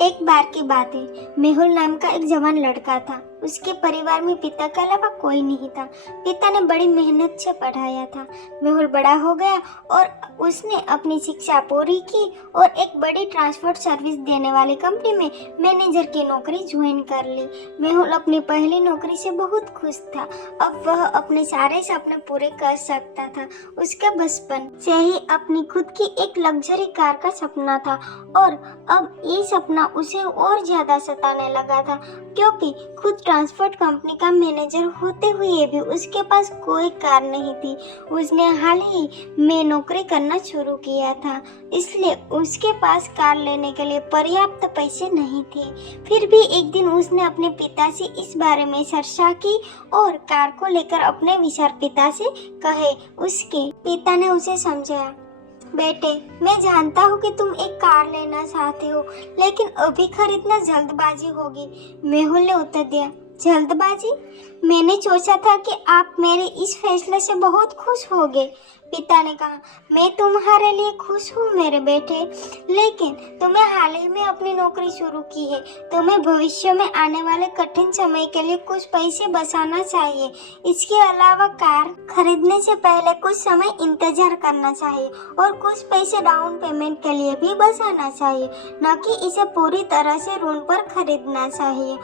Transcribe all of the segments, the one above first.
एक बार की बात है। मेहुल नाम का एक जवान लड़का था। उसके परिवार में पिता के अलावा कोई नहीं था। पिता ने बड़ी मेहनत से पढ़ाया था। मेहुल बड़ा हो गया और उसने अपनी शिक्षा पूरी की और एक बड़ी ट्रांसपोर्ट सर्विस देने वाली कंपनी में मैनेजर की नौकरी ज्वाइन कर ली। मेहुल अपनी पहली नौकरी से बहुत खुश था। अब वह अपने सारे सपने पूरे कर सकता था। उसके बचपन से ही अपनी खुद की एक लग्जरी कार का सपना था और अब ये सपना उसे और ज्यादा सताने लगा था, क्योंकि खुद ट्रांसपोर्ट कंपनी का मैनेजर होते हुए भी उसके पास कोई कार नहीं थी। उसने हाल ही में नौकरी करना शुरू किया था, इसलिए उसके पास कार लेने के लिए पर्याप्त पैसे नहीं थे। फिर भी एक दिन उसने अपने पिता से इस बारे में चर्चा की और कार को लेकर अपने विचार पिता से कहे। उसके पिता ने उसे समझाया, बेटे, मैं जानता हूँ कि तुम एक कार लेना चाहते हो, लेकिन अभी खरीदना जल्दबाजी होगी। मेहुल ने उत्तर दिया, जल्दबाजी? मैंने सोचा था कि आप मेरे इस फैसले से बहुत खुश होगे। पिता ने कहा, मैं तुम्हारे लिए खुश हूँ मेरे बेटे, लेकिन तुम्हें हाल ही में अपनी नौकरी शुरू की है। तुम्हें भविष्य में आने वाले कठिन समय के लिए कुछ पैसे बचाना चाहिए। इसके अलावा कार खरीदने से पहले कुछ समय इंतजार करना चाहिए और कुछ पैसे डाउन पेमेंट के लिए भी बचाना चाहिए, न कि इसे पूरी तरह से ऋण पर खरीदना चाहिए।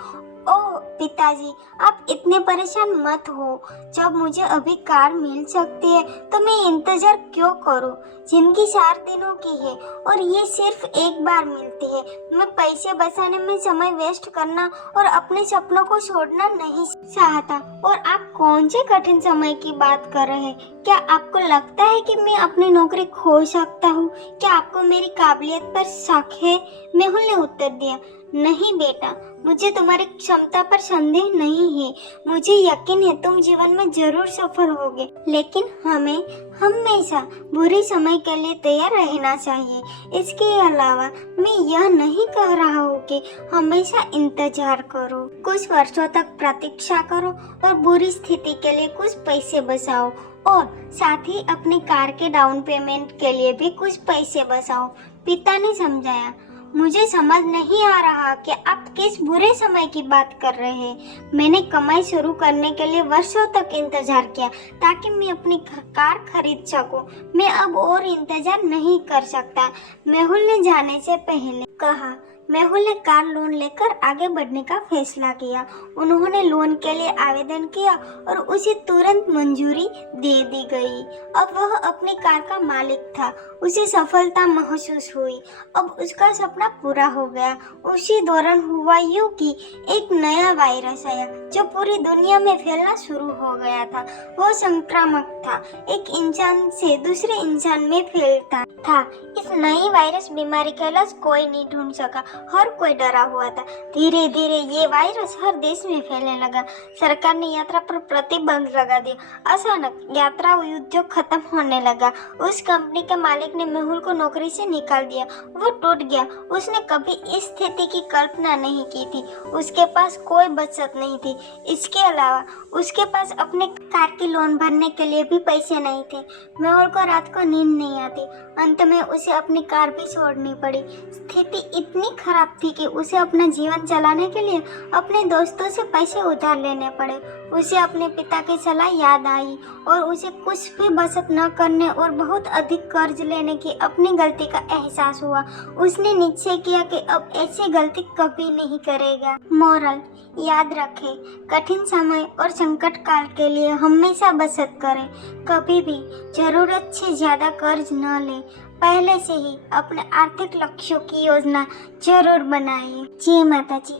ओह पिताजी, आप इतने परेशान मत हो। जब मुझे अभी कार मिल सकती है तो मैं इंतजार क्यों करूं? जिंदगी 4 दिनों की है और ये सिर्फ एक बार मिलती है। मैं पैसे बचाने में समय वेस्ट करना और अपने सपनों को छोड़ना नहीं चाहता। और आप कौन से कठिन समय की बात कर रहे हैं? क्या आपको लगता है कि मैं अपनी नौकरी खो सकता हूँ? क्या आपको मेरी काबिलियत पर शक है? मेहुल ने उत्तर दिया, नहीं बेटा, मुझे तुम्हारी क्षमता पर संदेह नहीं है। मुझे यकीन है तुम जीवन में जरूर सफल होगे, लेकिन हमें हमेशा बुरे समय के लिए तैयार रहना चाहिए। इसके अलावा मैं यह नहीं कह रहा हूँ कि हमेशा इंतजार करो। कुछ वर्षों तक प्रतीक्षा करो और बुरी स्थिति के लिए कुछ पैसे बचाओ और साथ ही अपनी कार के डाउन पेमेंट के लिए भी कुछ पैसे बचाओ। पिता ने समझाया, मुझे समझ नहीं आ रहा कि आप किस बुरे समय की बात कर रहे हैं। मैंने कमाई शुरू करने के लिए वर्षों तक इंतजार किया ताकि मैं अपनी कार खरीद सकूं। मैं अब और इंतजार नहीं कर सकता। मेहुल ने जाने से पहले कहा। मेहुल ने कार लोन लेकर आगे बढ़ने का फैसला किया। उन्होंने लोन के लिए आवेदन किया और उसे तुरंत मंजूरी दे दी गई। अब वह अपनी कार का मालिक था। उसे सफलता महसूस हुई। अब उसका सपना पूरा हो गया। उसी दौरान हुआ यूं कि एक नया वायरस आया जो पूरी दुनिया में फैलना शुरू हो गया था। वो संक्रामक था, एक इंसान से दूसरे इंसान में फैलता था। इस नई वायरस बीमारी का इलाज कोई नहीं ढूंढ सका। हर कोई डरा हुआ था। धीरे धीरे ये वायरस हर देश में फैलने लगा। सरकार ने यात्रा पर प्रतिबंध लगा दिया। अचानक यात्रा उद्योग खत्म होने लगा। उस कंपनी के मालिक ने मेहुल को नौकरी से निकाल दिया। वो टूट गया। उसने कभी इस स्थिति की कल्पना नहीं की थी। उसके पास कोई बचत नहीं थी। इसके अलावा उसके पास अपने कार की लोन भरने के लिए भी पैसे नहीं थे। मेहुल को रात को नींद नहीं आती। अंत में उसे अपनी कार भी छोड़नी पड़ी। स्थिति इतनी खराब थी कि उसे अपना जीवन चलाने के लिए अपने दोस्तों से पैसे उधार लेने पड़े। उसे अपने पिता की सलाह याद आई और उसे कुछ भी बचत न करने और बहुत अधिक कर्ज लेने की अपनी गलती का एहसास हुआ। उसने निश्चय किया कि अब ऐसी गलती कभी नहीं करेगा। मोरल, याद रखें, कठिन समय और संकट काल के लिए हमेशा बचत करें। कभी भी जरूरत से ज्यादा कर्ज न लें। पहले से ही अपने आर्थिक लक्ष्यों की योजना जरूर बनाइए। जय माता जी।